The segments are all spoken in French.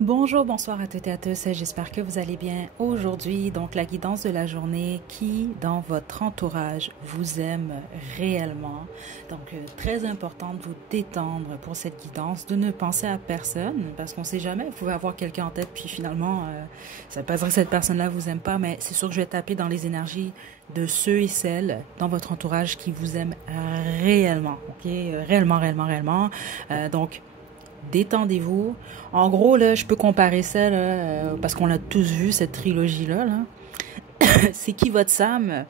Bonjour, bonsoir à toutes et à tous. J'espère que vous allez bien aujourd'hui. Donc, la guidance de la journée qui, dans votre entourage, vous aime réellement. Donc, très important de vous détendre pour cette guidance, de ne penser à personne parce qu'on ne sait jamais. Vous pouvez avoir quelqu'un en tête, puis finalement, ça ne veut pas dire que cette personne-là vous aime pas, mais c'est sûr que je vais taper dans les énergies de ceux et celles dans votre entourage qui vous aiment réellement. OK? Réellement, réellement, réellement. Donc, détendez-vous. En gros, là, je peux comparer ça, là, parce qu'on l'a tous vu, cette trilogie-là. Là. C'est qui votre Sam?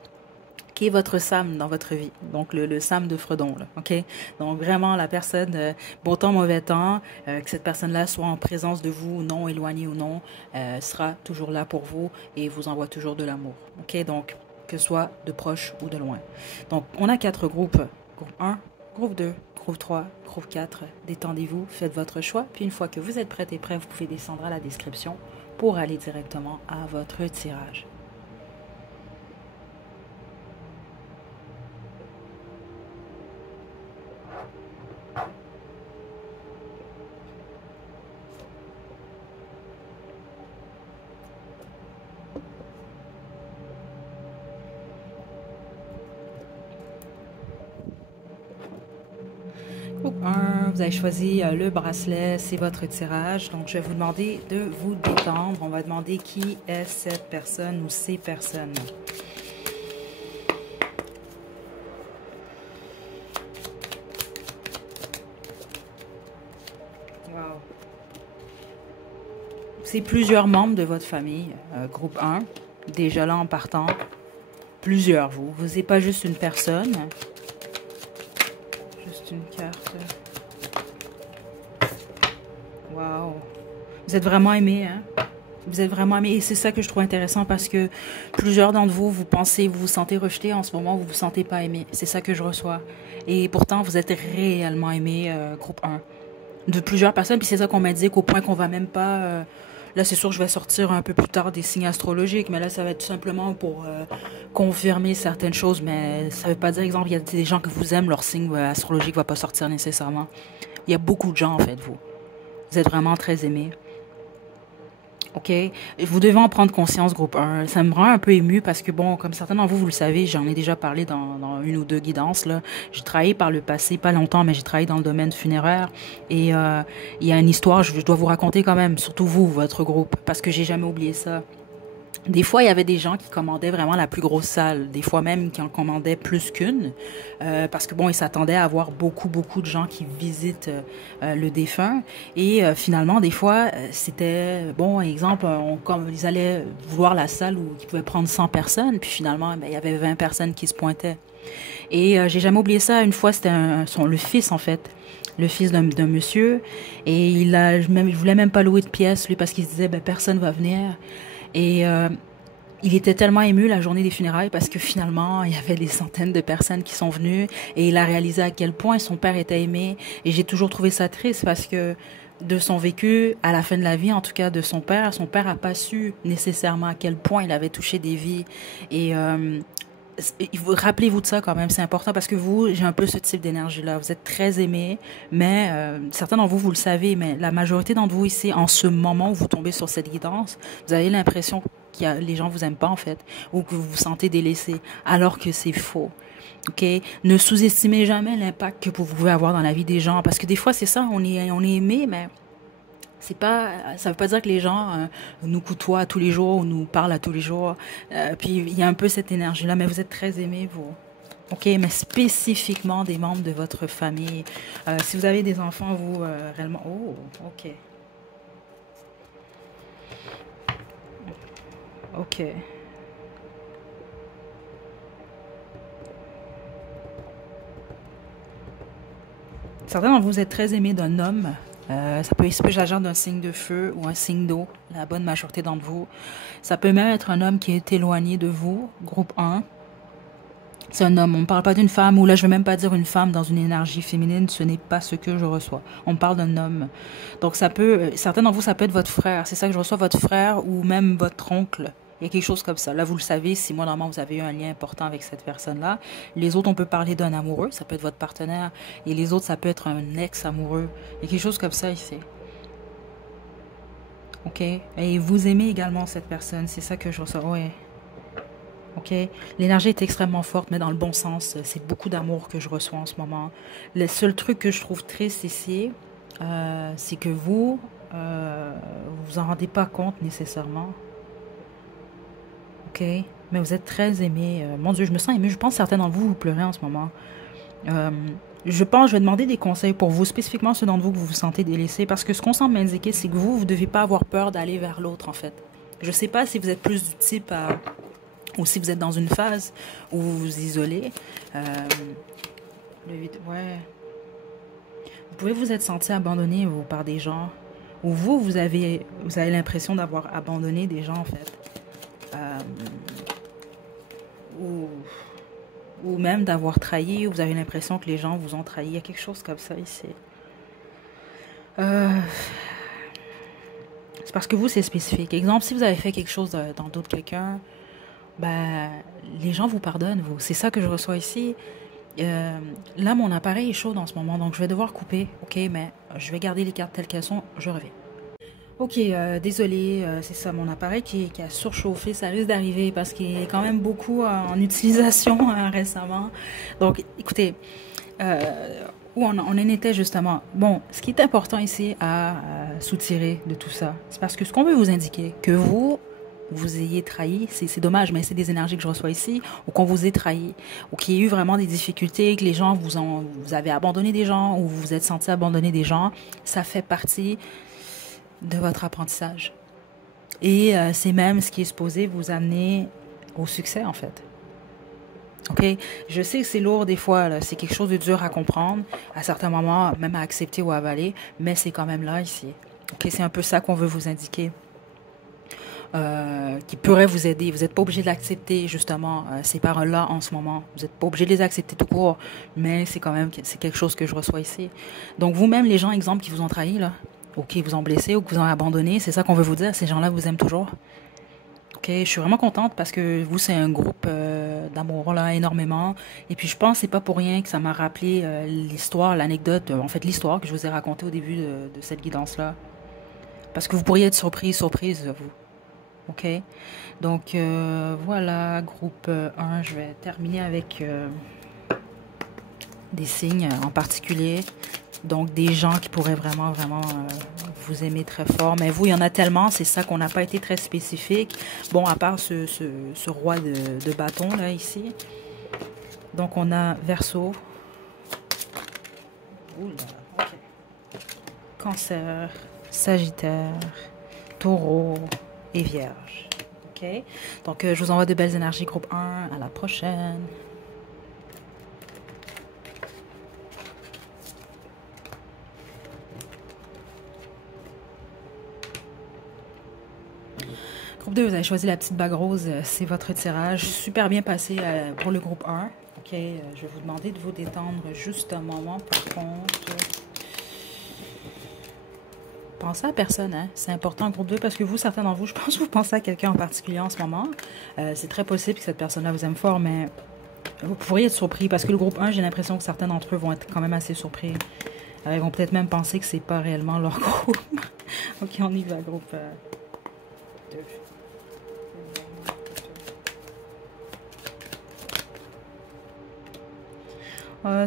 Qui est votre Sam dans votre vie? Donc, le Sam de Fredon, là, OK? Donc, vraiment, la personne, bon temps, mauvais temps, que cette personne-là soit en présence de vous ou non, éloignée ou non, sera toujours là pour vous et vous envoie toujours de l'amour, OK? Donc, que ce soit de proche ou de loin. Donc, on a 4 groupes. Groupe 1, groupe 2, groupe 3, groupe 4. Détendez-vous, faites votre choix. Puis, une fois que vous êtes prêt et prêt, vous pouvez descendre à la description pour aller directement à votre tirage. Groupe 1, vous avez choisi le bracelet, c'est votre tirage. Donc, je vais vous demander de vous détendre. On va demander qui est cette personne ou ces personnes. Wow. C'est plusieurs membres de votre famille, groupe 1. Déjà là, en partant, plusieurs, vous. Vous n'êtes pas juste une personne. Juste une carte. Wow. Vous êtes vraiment aimé, hein? Vous êtes vraiment aimé. Et c'est ça que je trouve intéressant parce que plusieurs d'entre vous, vous pensez, vous vous sentez rejeté en ce moment, vous vous sentez pas aimé. C'est ça que je reçois. Et pourtant, vous êtes réellement aimé, groupe 1. De plusieurs personnes. Puis c'est ça qu'on m'a dit qu'au point qu'on va même pas... là, c'est sûr que je vais sortir un peu plus tard des signes astrologiques, mais là, ça va être tout simplement pour confirmer certaines choses. Mais ça veut pas dire, exemple, il y a des gens que vous aiment, leur signe astrologique va pas sortir nécessairement. Il y a beaucoup de gens, en fait, vous. Vous êtes vraiment très aimés. OK? Vous devez en prendre conscience, groupe 1. Ça me rend un peu ému parce que, bon, comme certains d'entre vous, vous le savez, j'en ai déjà parlé dans une ou deux guidances, là. J'ai travaillé par le passé, pas longtemps, mais j'ai travaillé dans le domaine funéraire. Et il y a une histoire, je dois vous raconter quand même, surtout vous, votre groupe, parce que j'ai jamais oublié ça. Des fois, il y avait des gens qui commandaient vraiment la plus grosse salle, des fois même qui en commandaient plus qu'une, parce que bon, ils s'attendaient à avoir beaucoup, beaucoup de gens qui visitent le défunt. Et finalement, des fois, c'était, bon, exemple, comme ils allaient voir la salle où ils pouvaient prendre 100 personnes, puis finalement, ben, il y avait 20 personnes qui se pointaient. Et j'ai jamais oublié ça. Une fois, c'était le fils, en fait, le fils d'un monsieur, et il voulait même pas louer de pièces, lui, parce qu'il se disait, ben, personne va venir. Et il était tellement ému la journée des funérailles parce que finalement, il y avait des centaines de personnes qui sont venues et il a réalisé à quel point son père était aimé. Et j'ai toujours trouvé ça triste parce que de son vécu, à la fin de la vie, en tout cas de son père a pas su nécessairement à quel point il avait touché des vies. Et rappelez-vous de ça quand même, c'est important parce que vous, j'ai un peu ce type d'énergie-là. Vous êtes très aimé, mais certains d'entre vous, vous le savez, mais la majorité d'entre vous ici, en ce moment où vous tombez sur cette guidance, vous avez l'impression que les gens vous aiment pas en fait, ou que vous vous sentez délaissé, alors que c'est faux. OK? Ne sous-estimez jamais l'impact que vous pouvez avoir dans la vie des gens, parce que des fois, c'est ça, on est aimé, mais c'est pas, ça veut pas dire que les gens nous côtoient tous les jours ou nous parlent à tous les jours. Puis il y a un peu cette énergie-là, mais vous êtes très aimés, vous. OK, mais spécifiquement des membres de votre famille. Si vous avez des enfants, vous, réellement... Oh, OK. OK. Certains d'entre vous êtes très aimés d'un homme. Ça peut s'agir d'un signe de feu ou un signe d'eau, la bonne majorité d'entre vous. Ça peut même être un homme qui est éloigné de vous, groupe 1. C'est un homme, on ne parle pas d'une femme, ou là je ne veux même pas dire une femme dans une énergie féminine, ce n'est pas ce que je reçois. On parle d'un homme. Donc ça peut, certains d'entre vous, ça peut être votre frère, c'est ça que je reçois, votre frère ou même votre oncle. Il y a quelque chose comme ça. Là, vous le savez, si moi, normalement, vous avez eu un lien important avec cette personne-là. Les autres, on peut parler d'un amoureux, ça peut être votre partenaire. Et les autres, ça peut être un ex-amoureux. Il y a quelque chose comme ça ici. OK? Et vous aimez également cette personne. C'est ça que je ressens. Ouais. OK? L'énergie est extrêmement forte, mais dans le bon sens. C'est beaucoup d'amour que je reçois en ce moment. Le seul truc que je trouve triste ici, c'est que vous en rendez pas compte nécessairement. OK? Mais vous êtes très aimé. Mon Dieu, je me sens émue. Je pense que certains d'entre vous, vous pleurez en ce moment. Euh, je pense, je vais demander des conseils pour vous, spécifiquement ceux d'entre vous que vous vous sentez délaissés, parce que ce qu'on semble m'indiquer, c'est que vous ne devez pas avoir peur d'aller vers l'autre, en fait. Je ne sais pas si vous êtes plus du type à, ou si vous êtes dans une phase où vous vous isolez. Euh, ouais. Vous pouvez vous être senti abandonné par des gens, ou vous avez l'impression d'avoir abandonné des gens, en fait. Euh, ou, ou même d'avoir trahi, ou vous avez l'impression que les gens vous ont trahi. Il y a quelque chose comme ça ici. Euh, c'est parce que vous, c'est spécifique. Exemple, si vous avez fait quelque chose dans le dos de quelqu'un, ben, les gens vous pardonnent, vous. C'est ça que je reçois ici. Euh, Là, mon appareil est chaud en ce moment, donc je vais devoir couper. OK, mais je vais garder les cartes telles qu'elles sont. Je reviens. OK, désolé, c'est ça, mon appareil qui a surchauffé. Ça risque d'arriver parce qu'il est quand même beaucoup en utilisation récemment. Donc, écoutez, où on en était justement. Bon, ce qui est important ici à soutirer de tout ça, c'est parce que ce qu'on veut vous indiquer, que vous ayez trahi, c'est dommage, mais c'est des énergies que je reçois ici, ou qu'on vous ait trahi, ou qu'il y ait eu vraiment des difficultés, que les gens vous avez abandonné des gens, ou vous vous êtes senti abandonner des gens, ça fait partie de votre apprentissage. Et c'est même ce qui est supposé vous amener au succès, en fait. OK? Je sais que c'est lourd des fois, là. C'est quelque chose de dur à comprendre, à certains moments, même à accepter ou à avaler, mais c'est quand même là, ici. OK? C'est un peu ça qu'on veut vous indiquer. Qui pourrait vous aider. Vous n'êtes pas obligé de l'accepter, justement, ces paroles-là en ce moment. Vous n'êtes pas obligé de les accepter tout court, mais c'est quand même c'est quelque chose que je reçois ici. Donc, vous-même, les gens, exemple, qui vous ont trahi, là, ou qui vous ont blessé, ou qui vous ont abandonné, c'est ça qu'on veut vous dire. Ces gens-là vous aiment toujours. OK, je suis vraiment contente parce que vous, c'est un groupe d'amour, là, énormément. Et puis, je pense que c'est pas pour rien que ça m'a rappelé l'histoire, l'anecdote, en fait, l'histoire que je vous ai racontée au début de cette guidance-là. Parce que vous pourriez être surprise, vous. OK? Donc, voilà, groupe 1, je vais terminer avec des signes en particulier. Donc, des gens qui pourraient vraiment, vraiment vous aimer très fort. Mais vous, il y en a tellement, c'est ça qu'on n'a pas été très spécifique. Bon, à part ce roi de bâton, là, ici. Donc, on a Verseau. Oula, OK. Cancer, Sagittaire, Taureau et Vierge. OK? Donc, je vous envoie de belles énergies, groupe 1. À la prochaine. Groupe 2, vous avez choisi la petite bague rose. C'est votre tirage. Super bien passé pour le groupe 1. OK? Je vais vous demander de vous détendre juste un moment. Par contre, pensez à personne, hein? C'est important, groupe 2, parce que vous, certains d'entre vous, je pense que vous pensez à quelqu'un en particulier en ce moment. C'est très possible que cette personne-là vous aime fort, mais vous pourriez être surpris, parce que le groupe 1, j'ai l'impression que certains d'entre eux vont être quand même assez surpris. Ils vont peut-être même penser que c'est pas réellement leur groupe. OK, on y va, groupe 2.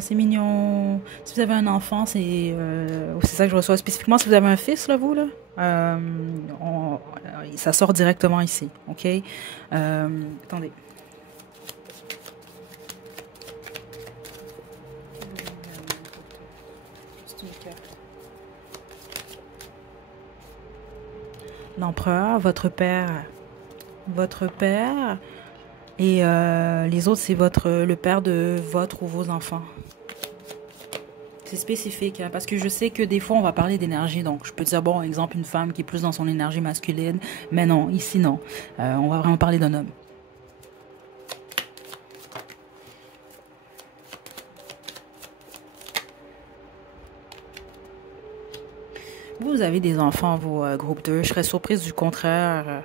C'est mignon. Si vous avez un enfant, c'est ça que je reçois spécifiquement. Si vous avez un fils, là, vous, là, ça sort directement ici. OK? Attendez. L'empereur, votre père. Votre père. Et les autres, c'est le père de votre ou vos enfants. C'est spécifique, hein, parce que je sais que des fois, on va parler d'énergie. Donc, je peux dire, bon, exemple, une femme qui est plus dans son énergie masculine. Mais non, ici, non. On va vraiment parler d'un homme. Vous avez des enfants, vos groupe 2. Je serais surprise du contraire.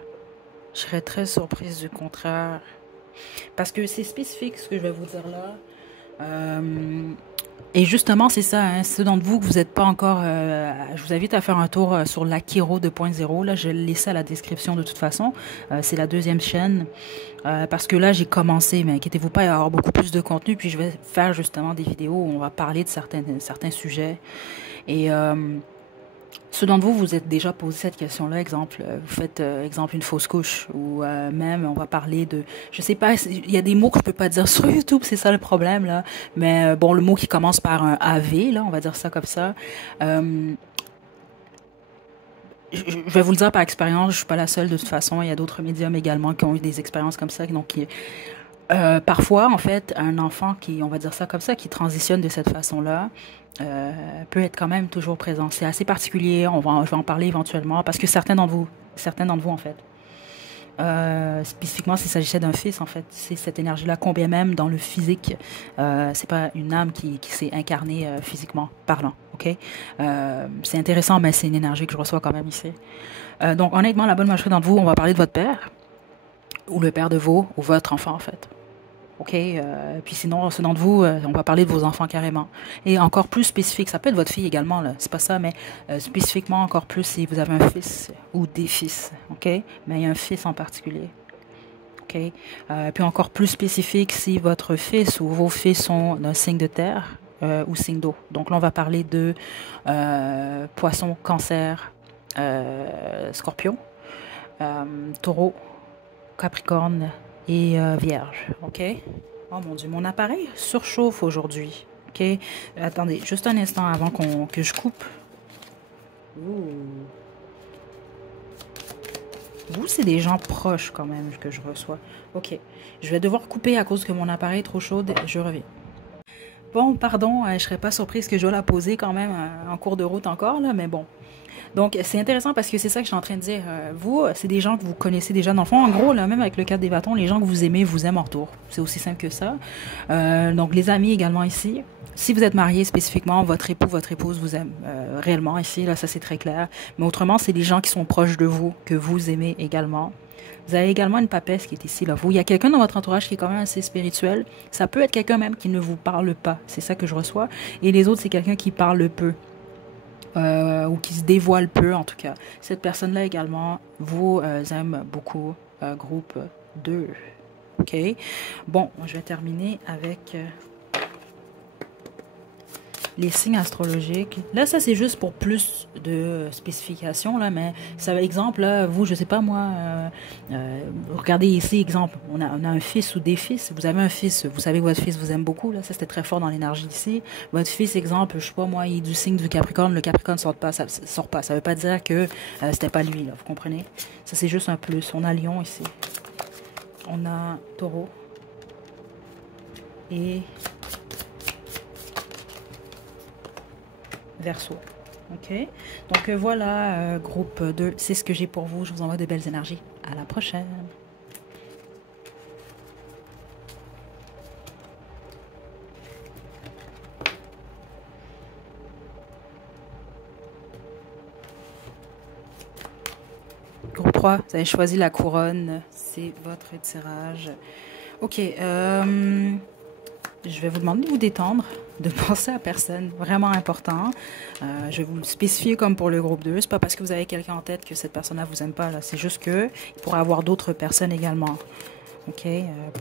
Je serais très surprise du contraire. Parce que c'est spécifique ce que je vais vous dire là. Et justement, c'est ça, hein, ceux d'entre vous que vous n'êtes pas encore, je vous invite à faire un tour sur l'Akiro 2.0. Là, je vais le laisser à la description de toute façon. C'est la deuxième chaîne. Parce que là, j'ai commencé, mais inquiétez-vous pas, il va y avoir beaucoup plus de contenu. Puis je vais faire justement des vidéos où on va parler de certains sujets. Et ceux d'entre vous, vous êtes déjà posé cette question-là, exemple, vous faites, exemple, une fausse couche, ou même, on va parler de, je sais pas, il y a des mots que je peux pas dire sur YouTube, c'est ça le problème, là, mais bon, le mot qui commence par un AV, là, on va dire ça comme ça, euh, je vais vous le dire par expérience, je suis pas la seule de toute façon, il y a d'autres médiums également qui ont eu des expériences comme ça, donc parfois, en fait, un enfant qui, on va dire ça comme ça, qui transitionne de cette façon-là, peut être quand même toujours présent. C'est assez particulier, je vais en parler éventuellement, parce que certains d'entre vous, en fait, spécifiquement s'il s'agissait d'un fils, en fait, c'est cette énergie-là, combien même dans le physique, c'est pas une âme qui s'est incarnée physiquement parlant, ok? C'est intéressant, mais c'est une énergie que je reçois quand même ici. Donc, honnêtement, la bonne majorité d'entre vous, on va parler de votre père, ou le père de vos, ou votre enfant, en fait. OK? Puis sinon, ceux d'entre vous, on va parler de vos enfants carrément. Et encore plus spécifique, ça peut être votre fille également, là, c'est pas ça, mais spécifiquement encore plus si vous avez un fils ou des fils, OK? Mais il y a un fils en particulier, OK? Puis encore plus spécifique si votre fils ou vos fils sont d'un signe de terre ou signe d'eau. Donc là, on va parler de poisson, cancer, scorpion, taureau, capricorne et vierge, ok? Oh mon Dieu, mon appareil surchauffe aujourd'hui, ok? Attendez, juste un instant avant que je coupe. Ouh. Vous, c'est des gens proches quand même que je reçois. Ok, je vais devoir couper à cause que mon appareil est trop chaud. Je reviens. Bon, pardon, je serais pas surprise que je dois la poser quand même en cours de route encore, là, mais bon. Donc, c'est intéressant parce que c'est ça que je suis en train de dire. Vous, c'est des gens que vous connaissez déjà dans le fond. En gros, là, même avec le cadre des bâtons, les gens que vous aimez vous aiment en retour. C'est aussi simple que ça. Donc, les amis également ici. Si vous êtes marié spécifiquement, votre époux, votre épouse vous aime réellement ici. Là, ça, c'est très clair. Mais autrement, c'est des gens qui sont proches de vous, que vous aimez également. Vous avez également une papesse qui est ici, là. Vous, il y a quelqu'un dans votre entourage qui est quand même assez spirituel. Ça peut être quelqu'un même qui ne vous parle pas. C'est ça que je reçois. Et les autres, c'est quelqu'un qui parle peu. Ou qui se dévoile peu en tout cas. Cette personne-là également vous aime beaucoup. Groupe 2. OK? Bon, je vais terminer avec les signes astrologiques. Là, ça, c'est juste pour plus de spécifications, là, mais ça, exemple, là, vous, je sais pas, moi, regardez ici, exemple, on a un fils ou des fils. Vous avez un fils, vous savez que votre fils vous aime beaucoup, là, ça, c'était très fort dans l'énergie ici. Votre fils, exemple, je sais pas, moi, il est du signe du Capricorne, le Capricorne sort pas, ça sort pas. Ça veut pas dire que c'était pas lui, là, vous comprenez? Ça, c'est juste un plus. On a Lion ici. On a Taureau. Et Verseau. OK? Donc voilà, groupe 2, c'est ce que j'ai pour vous. Je vous envoie de belles énergies. À la prochaine. Groupe 3, vous avez choisi la couronne. C'est votre tirage. OK. Je vais vous demander de vous détendre, de penser à personne, vraiment important. Je vais vous le spécifier comme pour le groupe 2. C'est pas parce que vous avez quelqu'un en tête que cette personne-là vous aime pas. C'est juste que il pourrait y avoir d'autres personnes également. OK,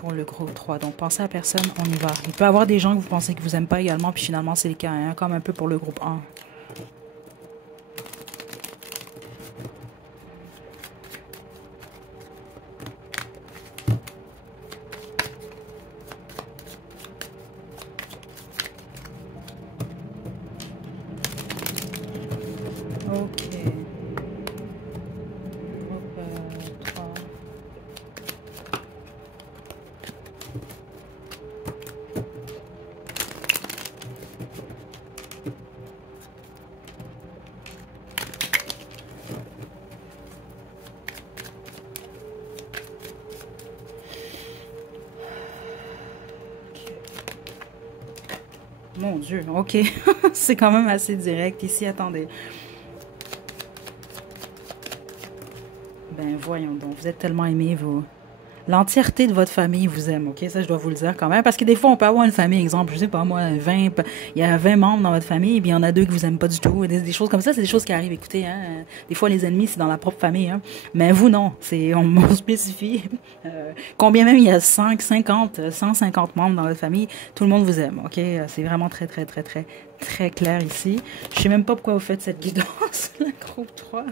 pour le groupe 3. Donc, pensez à personne, on y va. Il peut y avoir des gens que vous pensez que vous aiment pas également, puis finalement, c'est le cas, hein, comme un peu pour le groupe 1. OK. Groupe 3. Mon Dieu, OK. C'est quand même assez direct ici. Attendez. Ben voyons donc, vous êtes tellement aimés, vous. L'entièreté de votre famille vous aime, ok? Ça, je dois vous le dire quand même. Parce que des fois, on peut avoir une famille, exemple, je sais pas moi, 20, il y a 20 membres dans votre famille, et puis il y en a deux qui vous aiment pas du tout. Des choses comme ça, c'est des choses qui arrivent. Écoutez, hein, des fois, les ennemis, c'est dans la propre famille, hein. Mais vous, non. On spécifie. Combien même il y a 5, 50, 150 membres dans votre famille, tout le monde vous aime, ok? C'est vraiment très, très, très, très, très clair ici. Je sais même pas pourquoi vous faites cette guidance, la groupe 3.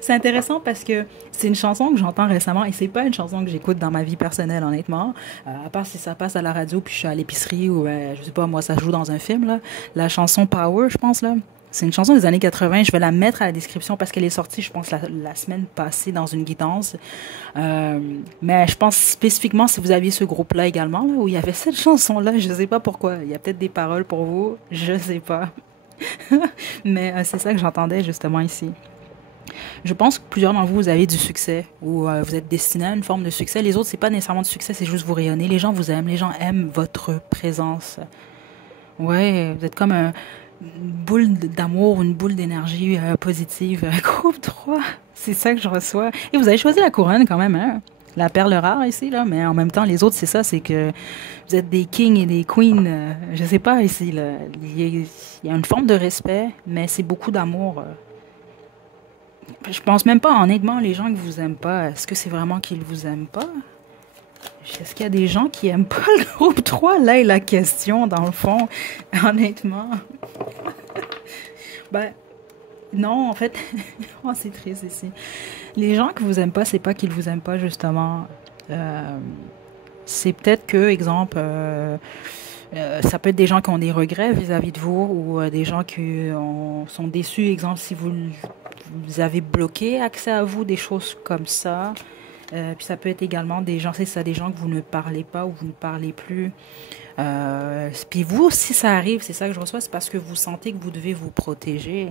C'est intéressant parce que c'est une chanson que j'entends récemment et c'est pas une chanson que j'écoute dans ma vie personnelle, honnêtement. À part si ça passe à la radio puis je suis à l'épicerie ou, je sais pas, moi, ça joue dans un film, là. La chanson Power, je pense, là. C'est une chanson des années 80. Je vais la mettre à la description parce qu'elle est sortie, je pense, la semaine passée dans une guidance. Mais je pense spécifiquement si vous aviez ce groupe-là également, là, où il y avait cette chanson-là, je sais pas pourquoi. Il y a peut-être des paroles pour vous, je sais pas. Mais c'est ça que j'entendais justement ici. Je pense que plusieurs d'entre vous, vous avez du succès ou vous êtes destiné à une forme de succès. Les autres, c'est pas nécessairement du succès, c'est juste vous rayonner. Les gens vous aiment, les gens aiment votre présence. Ouais, vous êtes comme une boule d'amour, une boule d'énergie positive. Groupe 3, c'est ça que je reçois. Et vous avez choisi la couronne quand même, hein? La perle rare ici, là, mais en même temps, les autres, c'est ça, c'est que vous êtes des kings et des queens, je sais pas, ici, là. Il y a une forme de respect, mais c'est beaucoup d'amour. Je pense même pas, honnêtement, les gens que vous aiment pas, est-ce que c'est vraiment qu'ils vous aiment pas? Est-ce qu'il y a des gens qui aiment pas le groupe 3? Là est la question, dans le fond, honnêtement. Ben, non, en fait, oh, c'est triste ici. Les gens que vous aiment pas, c'est pas qu'ils vous aiment pas, justement. Euh, c'est peut-être que, exemple, ça peut être des gens qui ont des regrets vis-à-vis de vous ou des gens qui sont déçus, exemple, si vous avez bloqué accès à vous, des choses comme ça. Puis ça peut être également des gens, c'est ça, des gens que vous ne parlez pas ou vous ne parlez plus. Puis vous, si ça arrive, c'est ça que je reçois, c'est parce que vous sentez que vous devez vous protéger.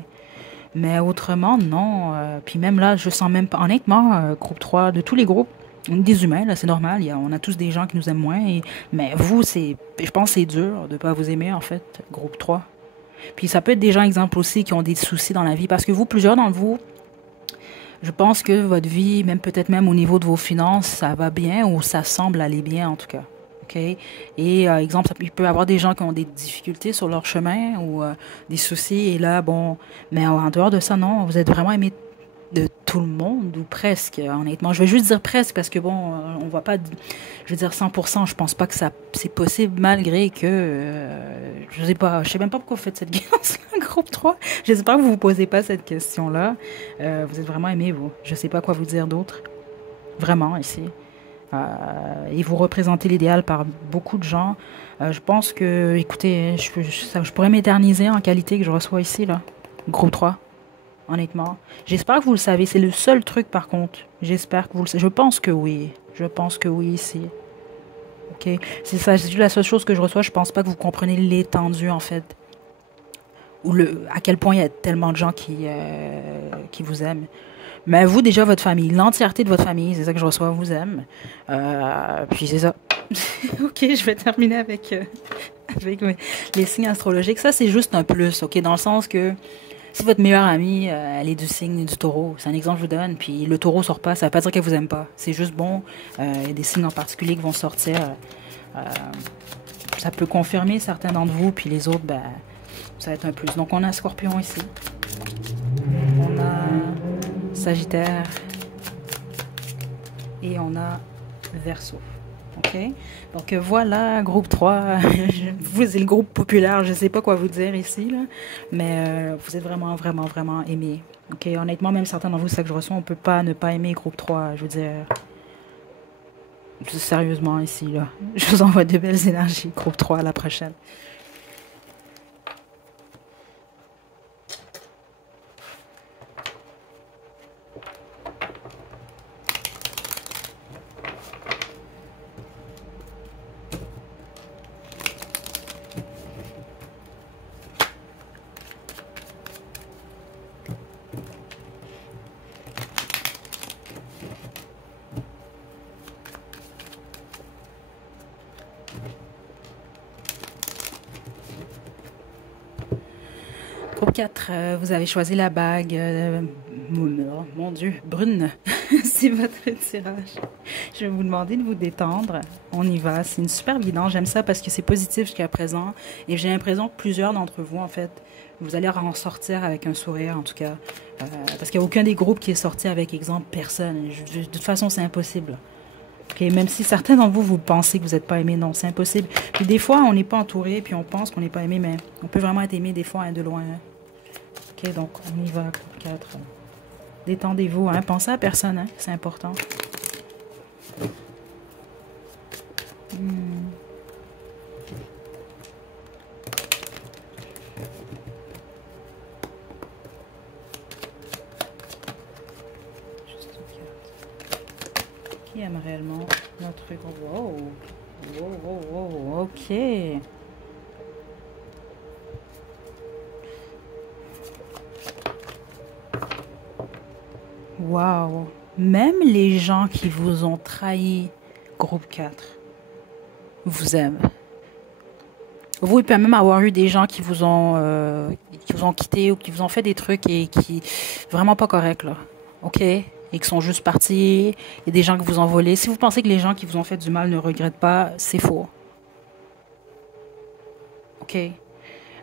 Mais autrement, non. Puis même là, je sens même pas, honnêtement, groupe 3 de tous les groupes, on est des humains, là, c'est normal. On a tous des gens qui nous aiment moins. Mais vous, je pense que c'est dur de pas vous aimer, en fait, groupe 3. Puis ça peut être des gens, exemple aussi, qui ont des soucis dans la vie. Parce que vous, plusieurs d'entre vous, je pense que votre vie, même peut-être même au niveau de vos finances, ça va bien ou ça semble aller bien, en tout cas. OK? Et, exemple, il peut y avoir des gens qui ont des difficultés sur leur chemin ou des soucis. Et là, bon, mais en dehors de ça, non, vous êtes vraiment aimé de tout le monde ou presque, honnêtement. Je vais juste dire presque parce que bon, on va pas, je veux dire 100%, je pense pas que ça c'est possible malgré que je sais pas, je sais même pas pourquoi vous faites cette guidance là, groupe 3. J'espère que vous vous posez pas cette question-là. Vous êtes vraiment aimé vous. Je sais pas quoi vous dire d'autre. Vraiment ici. Et vous représentez l'idéal par beaucoup de gens. Je pense que, écoutez, je pourrais m'éterniser en qualité que je reçois ici là. Groupe 3. Honnêtement. J'espère que vous le savez. C'est le seul truc, par contre. J'espère que vous le savez. Je pense que oui. Je pense que oui, ici. OK? C'est ça. C'est la seule chose que je reçois. Je pense pas que vous comprenez l'étendue, en fait. Ou à quel point il y a tellement de gens qui vous aiment. Mais vous, déjà, votre famille, l'entièreté de votre famille, c'est ça que je reçois, vous aime. Puis c'est ça. OK, je vais terminer avec les signes astrologiques. Ça, c'est juste un plus, OK? Dans le sens que si votre meilleure amie, elle est du signe du taureau, c'est un exemple que je vous donne, puis le taureau sort pas, ça veut pas dire qu'elle vous aime pas. C'est juste bon, il y a des signes en particulier qui vont sortir. Euh, Ça peut confirmer certains d'entre vous, puis les autres, ben, ça va être un plus. Donc, on a Scorpion ici. On a Sagittaire. Et on a Verseau. OK? Donc, voilà, groupe 3. Vous êtes le groupe populaire. Je ne sais pas quoi vous dire ici, là. Mais vous êtes vraiment, vraiment, vraiment aimés. OK? Honnêtement, même certains d'entre vous, c'est ça que je reçois. On ne peut pas ne pas aimer groupe 3. Je veux dire... Sérieusement, ici, là. Je vous envoie de belles énergies. Groupe 3, à la prochaine. Groupe 4, vous avez choisi la bague Mon Dieu, Brune, c'est votre tirage. Je vais vous demander de vous détendre. On y va. C'est une super guidance. J'aime ça parce que c'est positif jusqu'à présent. Et j'ai l'impression que plusieurs d'entre vous, en fait, vous allez en sortir avec un sourire, en tout cas. Parce qu'il n'y a aucun des groupes qui est sorti avec, exemple, personne. De toute façon, c'est impossible. Okay, même si certains d'entre vous, vous pensez que vous n'êtes pas aimé, non, c'est impossible. Puis des fois, on n'est pas entouré, puis on pense qu'on n'est pas aimé, mais on peut vraiment être aimé des fois hein, de loin. Ok, donc on y va, 4. Détendez-vous, hein, pensez à personne, hein, c'est important. Qui aime réellement notre groupe? Wow. Wow, ok. Wow. Même les gens qui vous ont trahi, groupe 4, vous aiment. Vous, il peut même avoir eu des gens qui vous ont quitté ou qui vous ont fait des trucs et qui vraiment pas corrects, là. OK? Et qui sont juste partis. Il y a des gens qui vous ont volé. Si vous pensez que les gens qui vous ont fait du mal ne regrettent pas, c'est faux. OK?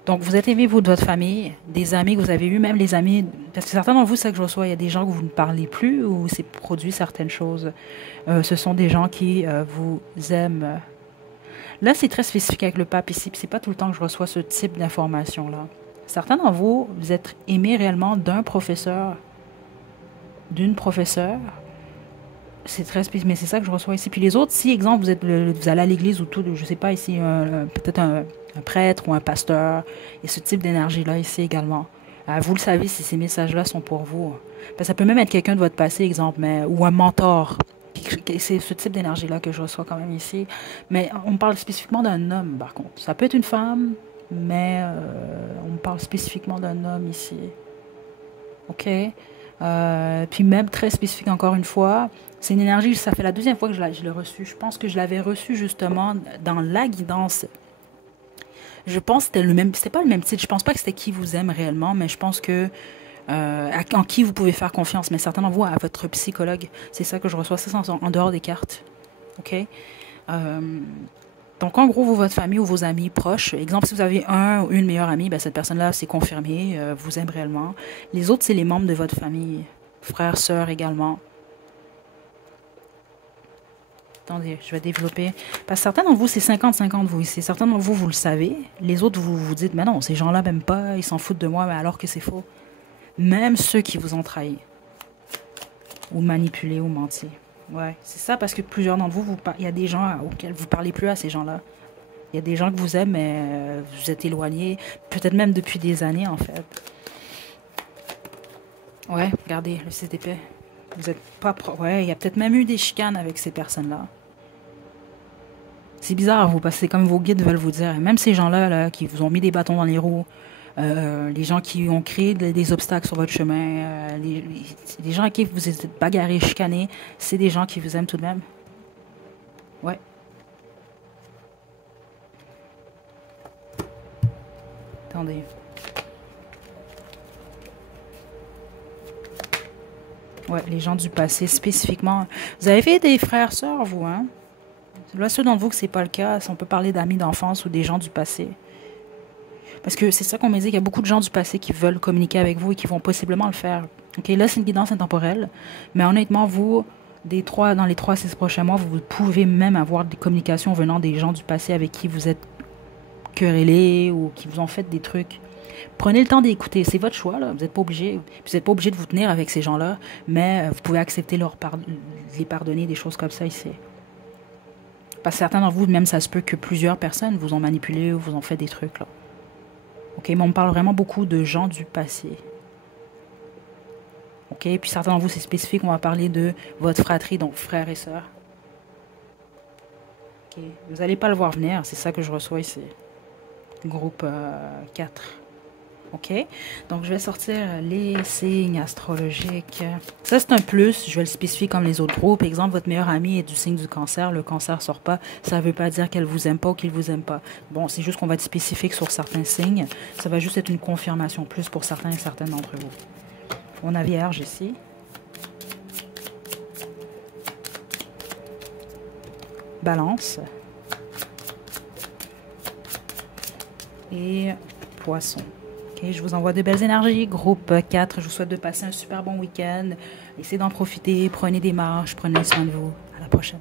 Donc, vous êtes aimé, vous, de votre famille, des amis que vous avez eus, même les amis, parce que certains d'entre vous, c'est que je reçois, il y a des gens que vous ne parlez plus ou c'est produit certaines choses. Ce sont des gens qui vous aiment. Là, c'est très spécifique avec le pape ici, puis c'est pas tout le temps que je reçois ce type d'informations-là. Certains d'entre vous, vous êtes aimés réellement d'un professeur, d'une professeure. C'est très spécifique, mais c'est ça que je reçois ici. Puis les autres, si, exemple, vous allez à l'église ou tout, je sais pas, ici, peut-être un prêtre ou un pasteur, il y a ce type d'énergie-là ici également. Vous le savez si ces messages-là sont pour vous. Parce que ça peut même être quelqu'un de votre passé, exemple, ou un mentor. C'est ce type d'énergie-là que je reçois quand même ici. Mais on parle spécifiquement d'un homme, par contre. Ça peut être une femme, mais on parle spécifiquement d'un homme ici. OK? Puis même très spécifique encore une fois, c'est une énergie, ça fait la deuxième fois que je l'ai reçue. Je pense que je l'avais reçue justement dans la guidance. Je pense que c'était pas le même titre. Je pense pas que c'était qui vous aime réellement, mais je pense que en qui vous pouvez faire confiance. Mais certains d'entre vous, à votre psychologue, c'est ça que je reçois. Ça, c'est en dehors des cartes. OK? Donc, en gros, vous, votre famille ou vos amis proches, exemple, si vous avez un ou une meilleure amie, ben, cette personne-là, c'est confirmé, vous aime réellement. Les autres, c'est les membres de votre famille, frères, sœurs également. Attendez, je vais développer. Parce que certains d'entre vous, c'est 50-50 vous ici. Certains d'entre vous, vous le savez. Les autres, vous vous dites, mais non, ces gens-là m'aiment pas, ils s'en foutent de moi, mais alors que c'est faux. Même ceux qui vous ont trahi. Ou manipulé ou menti. Ouais, c'est ça parce que plusieurs d'entre vous, il y a des gens auxquels vous parlez plus à ces gens-là. Il y a des gens que vous aimez, mais vous êtes éloignés, peut-être même depuis des années en fait. Ouais, regardez, le CDP. Vous êtes pas ouais, il y a peut-être même eu des chicanes avec ces personnes-là. C'est bizarre, vous, parce que c'est comme vos guides veulent vous dire. Même ces gens-là là, qui vous ont mis des bâtons dans les roues, les gens qui ont créé des obstacles sur votre chemin, les gens à qui vous êtes bagarrés, chicanés, c'est des gens qui vous aiment tout de même. Ouais. Attendez. Ouais, les gens du passé spécifiquement. Vous avez fait des frères, sœurs, vous, hein? Là, ceux d'entre vous que c'est pas le cas, si on peut parler d'amis d'enfance ou des gens du passé. Parce que c'est ça qu'on me dit, qu'il y a beaucoup de gens du passé qui veulent communiquer avec vous et qui vont possiblement le faire. Ok, là, c'est une guidance intemporelle. Mais honnêtement, vous, dans les 3 à 6 prochains mois, vous pouvez même avoir des communications venant des gens du passé avec qui vous êtes querellés ou qui vous ont fait des trucs. Prenez le temps d'écouter. C'est votre choix, là. Vous n'êtes pas obligé. Vous n'êtes pas obligé de vous tenir avec ces gens-là, mais vous pouvez accepter les pardonner, des choses comme ça ici. Parce que certains d'entre vous, même ça se peut que plusieurs personnes vous ont manipulé ou vous ont fait des trucs, là. OK, mais on parle vraiment beaucoup de gens du passé. OK, puis certains d'entre vous, c'est spécifique, on va parler de votre fratrie, donc frères et sœurs. OK, vous n'allez pas le voir venir, c'est ça que je reçois ici. Groupe 4. OK, donc je vais sortir les signes astrologiques. Ça, c'est un plus, je vais le spécifier comme les autres groupes. Exemple, votre meilleure amie est du signe du cancer, le cancer sort pas, ça ne veut pas dire qu'elle vous aime pas ou qu'il vous aime pas. Bon, c'est juste qu'on va être spécifique sur certains signes. Ça va juste être une confirmation plus pour certains et certaines d'entre vous. On a Vierge ici. Balance. Et Poisson. Okay, je vous envoie de belles énergies. Groupe 4, je vous souhaite de passer un super bon week-end. Essayez d'en profiter. Prenez des marches. Prenez soin de vous. À la prochaine.